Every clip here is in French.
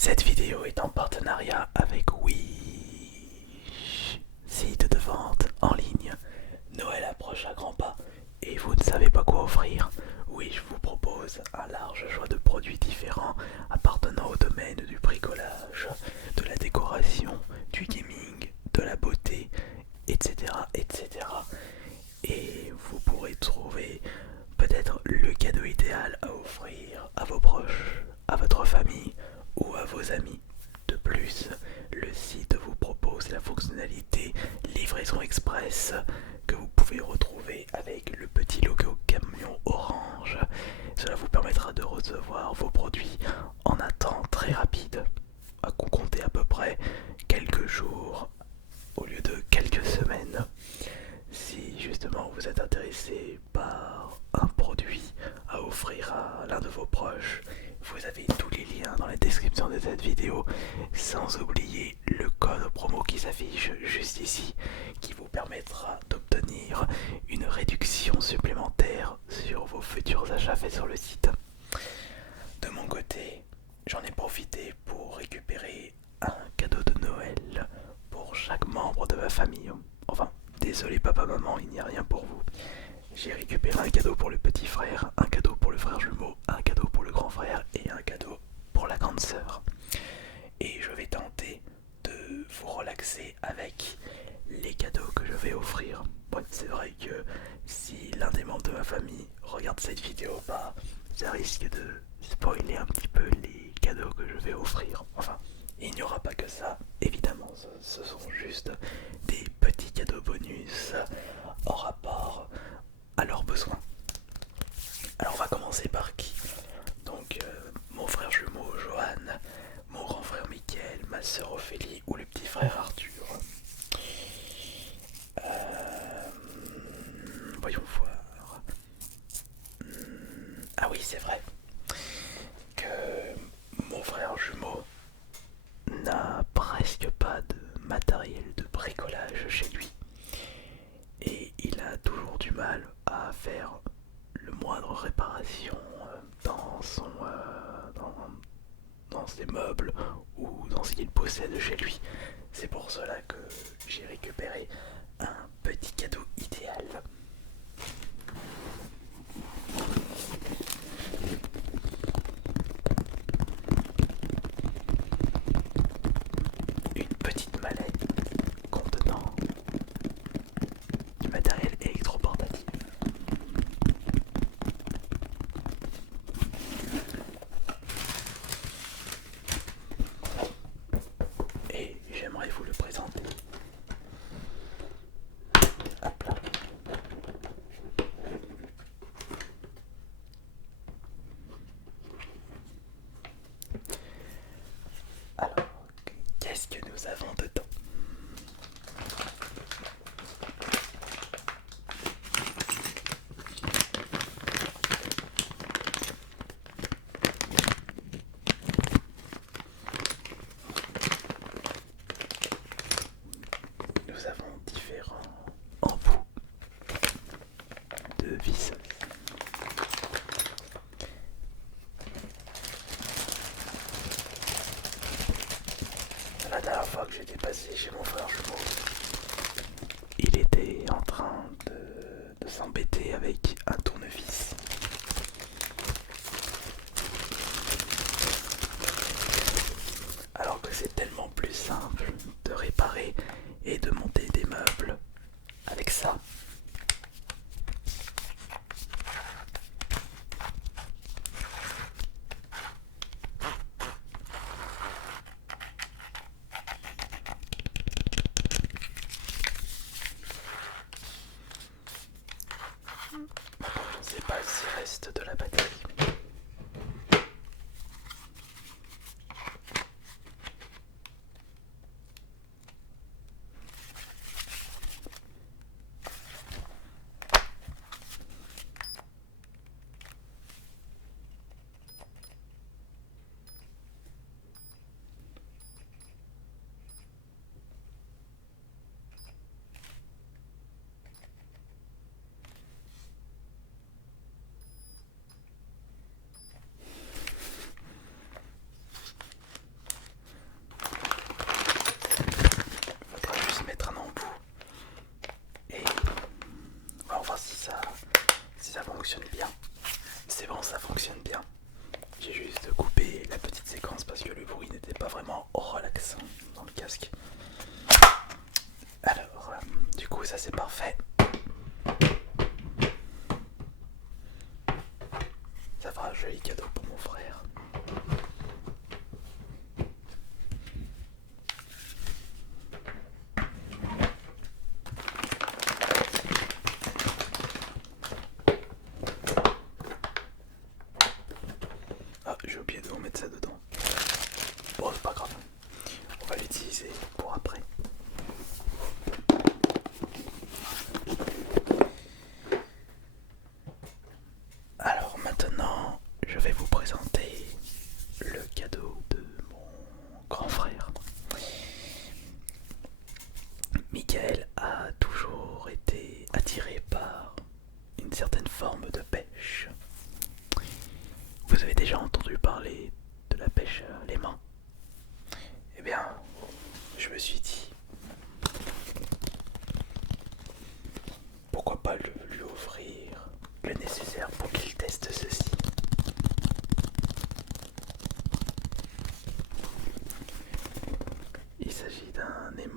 Cette vidéo est en partenariat avec Wish, site de vente en ligne. Noël approche à grands pas et vous ne savez pas quoi offrir. Wish vous propose un large choix de produits différents appartenant au domaine du bricolage, de la décoration, du gaming, de la beauté, etc. etc. Et vous pourrez trouver peut-être le cadeau idéal à offrir à vos proches, à votre famille ou à vos amis. De plus, le site vous propose la fonctionnalité livraison express que vous pouvez retrouver avec le petit logo camion orange. Cela vous permettra de recevoir vos produits en un temps très rapide, à compter à peu près quelques jours au lieu de quelques semaines. Si justement vous êtes intéressé par un produit à offrir à l'un de vos proches, vous avez tous les liens dans la description de cette vidéo, sans oublier le code promo qui s'affiche juste ici, qui vous permettra d'obtenir une réduction supplémentaire sur vos futurs achats faits sur le site. De mon côté, j'en ai profité pour récupérer un cadeau de Noël pour chaque membre de ma famille. Enfin, désolé papa, maman, il n'y a rien pour vous. J'ai récupéré un cadeau pour le petit frère, un cadeau pour le frère jumeau, un cadeau pour le grand frère et un cadeau pour la grande sœur. Et je vais tenter de vous relaxer avec les cadeaux que je vais offrir. Bon, c'est vrai que si l'un des membres de ma famille regarde cette vidéo, bah, ça risque de spoiler un petit peu les cadeaux que je vais offrir. Enfin, il n'y aura pas que ça, évidemment, ce sont juste des petits cadeaux bonus en rapport à leurs besoins. Alors on va commencer par qui? Donc mon frère jumeau Johan, mon grand frère Mickaël, ma soeur Ophélie ou le petit frère Arthur. Euh, Voyons voir. Ah oui, c'est vrai que mon frère jumeau n'a presque pas de matériel de bricolage chez lui. Et il a toujours du mal à faire le moindre réparation dans dans ses meubles ou dans ce qu'il possède chez lui. C'est pour cela que j'ai récupéré un petit cadeau idéal. Une petite mallette contenant du matériel électroportatif. Et j'aimerais vous le présenter. Hop là. Alors, qu'est-ce que nous avons dedans? Nous avons différents embouts de vis. La dernière fois que j'étais passé chez mon frère jumeau, il était en train de s'embêter avec un tournevis. Alors que c'est tellement plus simple de réparer et de monter des meubles avec ça. Maintenant, je ne sais pas s'il reste de la batterie.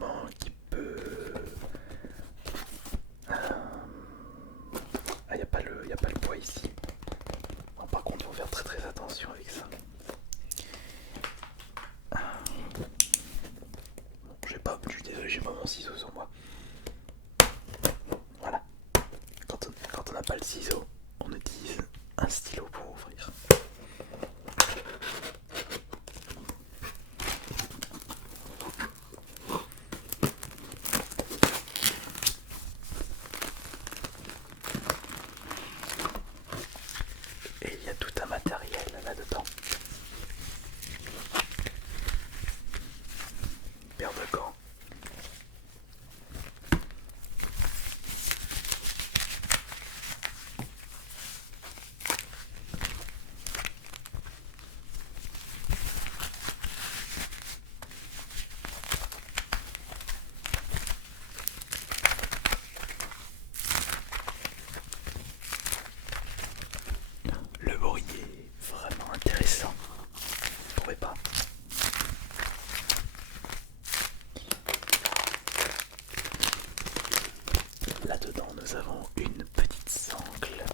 justement qui peut... Ah, y a pas le poids ici. Bon, par contre, faut faire très très attention avec ça. Bon, je suis désolé, j'ai pas mon ciseau sur moi. Voilà. Quand on n'a pas le ciseau, on utilise un stylo pour ouvrir. Et il y a tout un matériel là-dedans. Paire de gants. Le bruit est vraiment intéressant. Vous trouvez pas? Là-dedans, nous avons une petite sangle.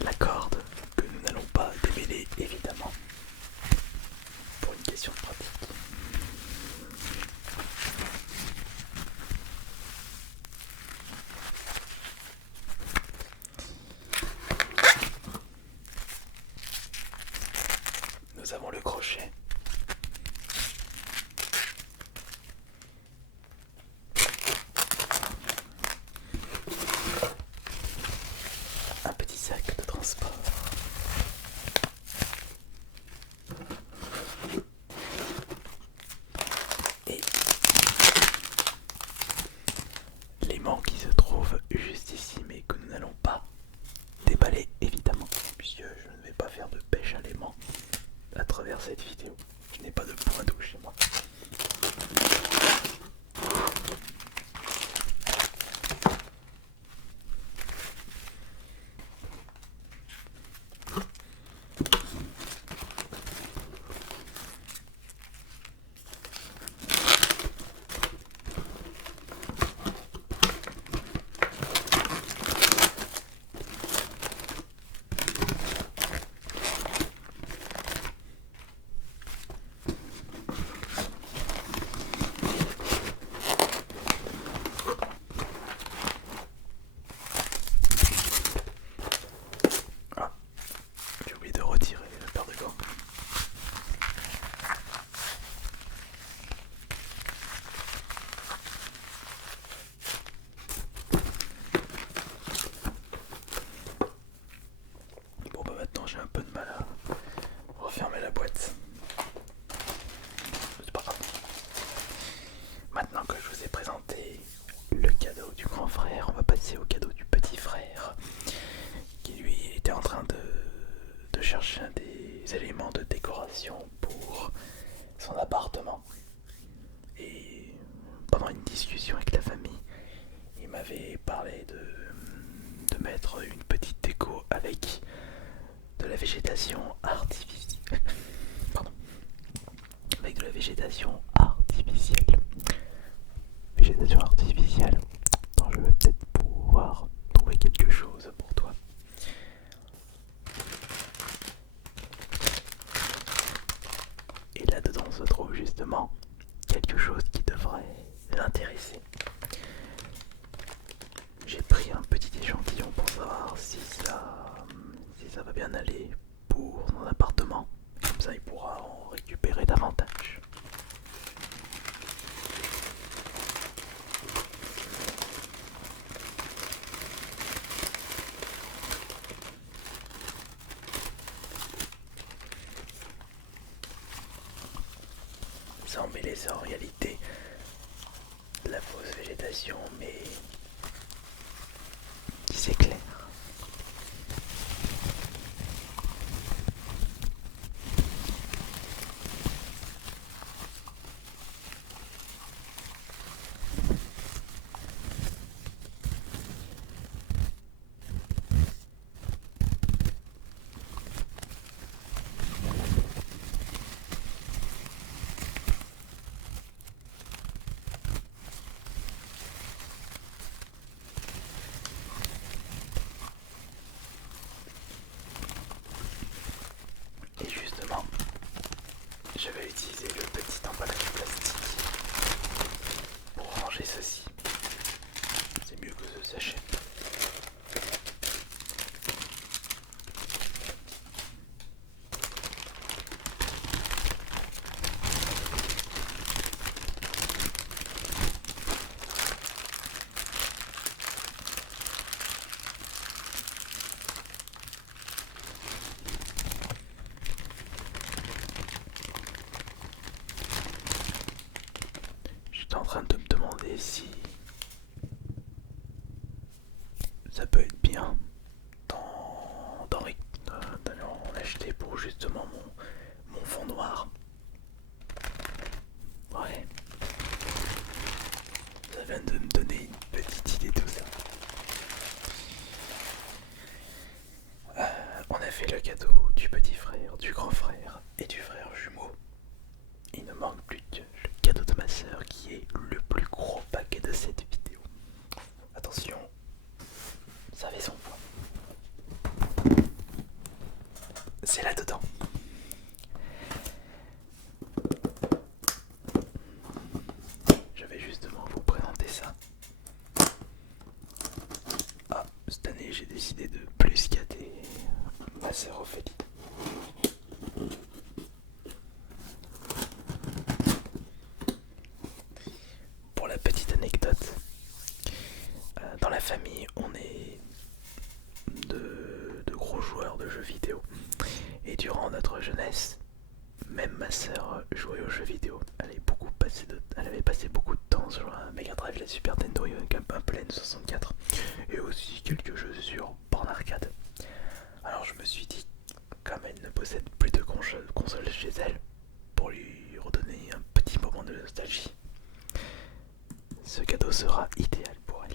La corde que nous n'allons pas démêler évidemment pour une question de pratique. Nous avons le crochet. Un petit sac de transport. Et l'aimant qui se trouve juste ici mais que nous n'allons pas déballer évidemment puisque je ne vais pas faire de pêche à l'aimant à travers cette vidéo. Je n'ai pas de point d'eau chez moi. Ah, j'ai oublié de retirer la paire de gants. Bon bah maintenant j'ai un peu de mal à refermer la boîte. C'est pas grave. Maintenant que je vous ai présenté le cadeau du grand frère, on va passer au cadeau du petit frère qui lui était en train de chercher des éléments de décoration pour son appartement. Et pendant une discussion avec la famille, il m'avait parlé de mettre une petite déco avec de la végétation artificielle. Pardon. Avec de la végétation artificielle. Végétation artificielle. Attends, je vais peut-être pouvoir trouver quelque chose pour toi. Et là-dedans se trouve justement quelque chose qui devrait l'intéresser. J'ai pris un petit échantillon pour savoir si ça va bien aller pour son appartement. Comme ça il pourra en récupérer davantage. Ça embellit en réalité la fausse végétation mais qui s'éclaire. j'étais en train de me demander si ça peut être bien d'aller en acheter pour justement mon fond noir. Ouais, ça vient de me donner une petite idée tout ça. On a fait le cadeau du petit frère, du grand frère et du frère jumeau. Il ne manque plus que le cadeau de ma soeur qui est le plus gros paquet de cette vidéo. Attention, ça fait son poids. C'est là-dedans. Je vais justement vous présenter ça. Ah, cette année j'ai décidé de plus gâter ma sœur Ophélie. Pour la petite anecdote, dans la famille on est de gros joueurs de jeux vidéo. Et durant notre jeunesse, même ma sœur jouait aux jeux vidéo. Elle avait passé beaucoup de temps sur la Mega Drive, la Super Nintendo et un plein 64. Et aussi quelques jeux sur borne arcade. Alors je me suis dit, comme elle ne possède plus de console chez elle, pour lui redonner un petit moment de nostalgie, ce cadeau sera idéal pour elle.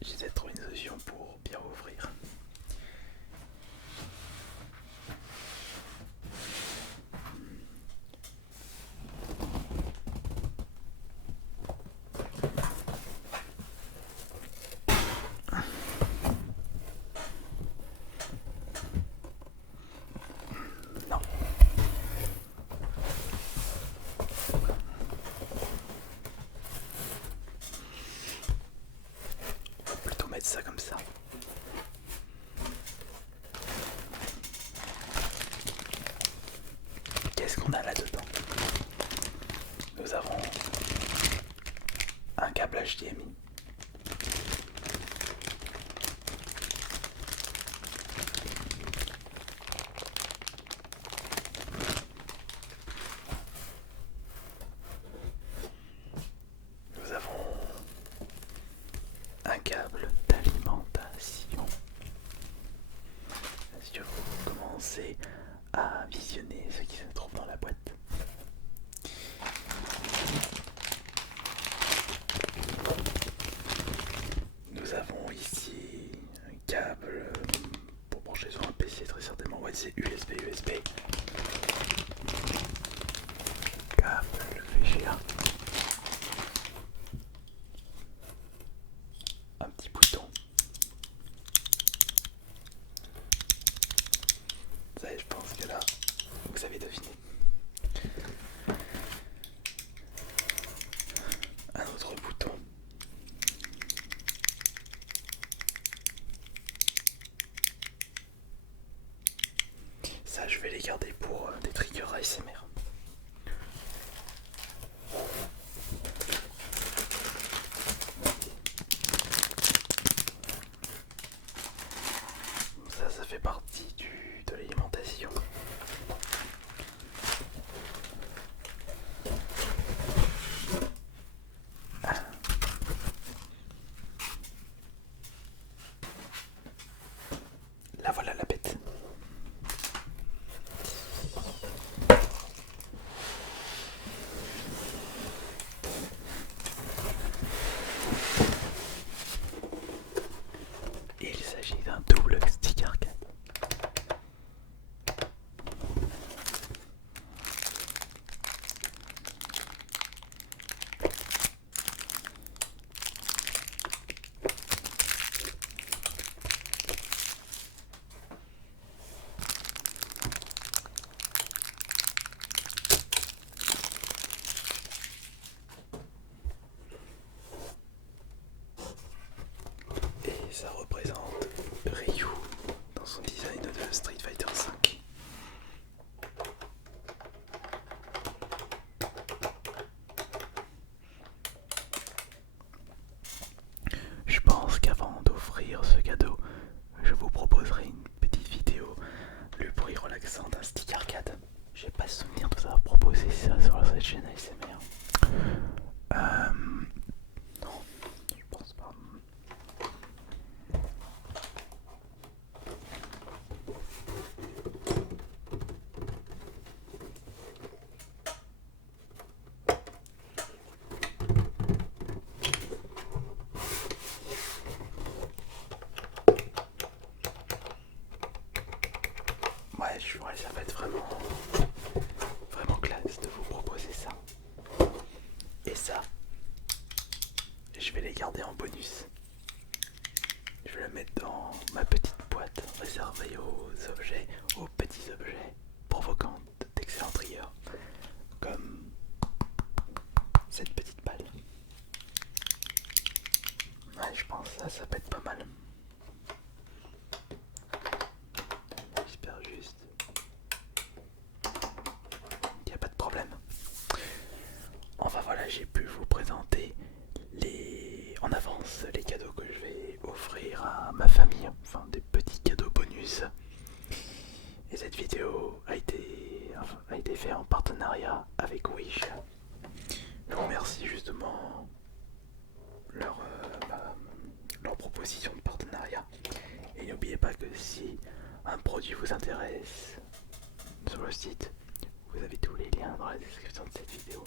J'essaie de trouver une solution pour bien ouvrir. Non. On va plutôt mettre ça comme ça. Qu'est-ce qu'on a là-dedans? Nous avons un câble HDMI. Nous avons un câble d'alimentation. Est-ce que vous commencez à visionner ce qui se trouve dans la boîte? Nous avons ici un câble pour brancher sur un PC, très certainement. Ouais, c'est USB. Câble VGA. Un petit bouton. Ça y est, je pense que là, vous avez deviné. Un autre bouton. Ça, je vais les garder pour des triggers ASMR. Ça fait partie de l'alimentation. Là voilà la bête. vraiment, vraiment classe de vous proposer ça. Et ça, je vais les garder en bonus. Je vais le mettre dans ma petite boîte réservée aux objets, aux petits objets provoquant d'excellentes rigueurs, comme cette petite balle. Ouais, je pense que ça peut être pas mal. J'espère juste qu'il n'y a pas de problème. Enfin voilà, j'ai pu vous présenter en avance les cadeaux que je vais offrir à ma famille, enfin des petits cadeaux bonus. Et cette vidéo a été faite en partenariat avec Wish. Je vous remercie justement leur proposition de partenariat. Et n'oubliez pas que si un produit vous intéresse, sur le site, vous avez tous les liens dans la description de cette vidéo.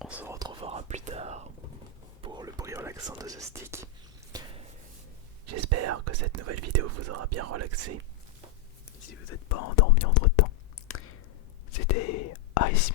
On se retrouvera plus tard pour le bruit relaxant de The Stick. J'espère que cette nouvelle vidéo vous aura bien relaxé, si vous n'êtes pas endormi entre temps. C'était Ice